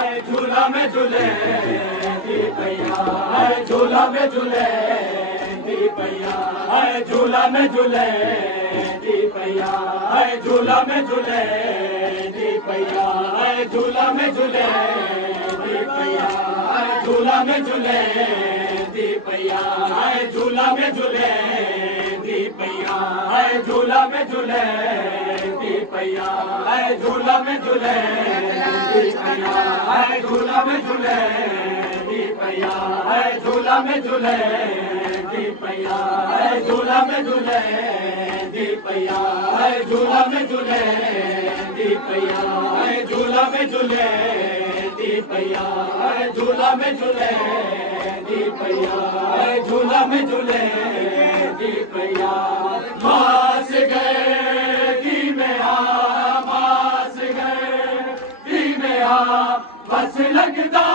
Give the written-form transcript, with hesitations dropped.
झूला में झूले दीपैया, झूला में झूले दीपैया, झूला में झूले दीपैया, झूला में झूले दीपैया, झूला में झूले दीपैया, झूला में झूले दीपैया, झूला में झूले दीपैया, झूला में झूले दीपैया, झूला में झूले दीपैया, झूला में झूले दीपैया, झूला में झूले दीपैया, झूला में झूले दीपैया, झूला में झूले दीपैया, झूला में झूले दीपैया, झूला में झूले दीपैया, झूला में झूले दीपैया। मास गए धीमे मास गए धीमे बस लगदा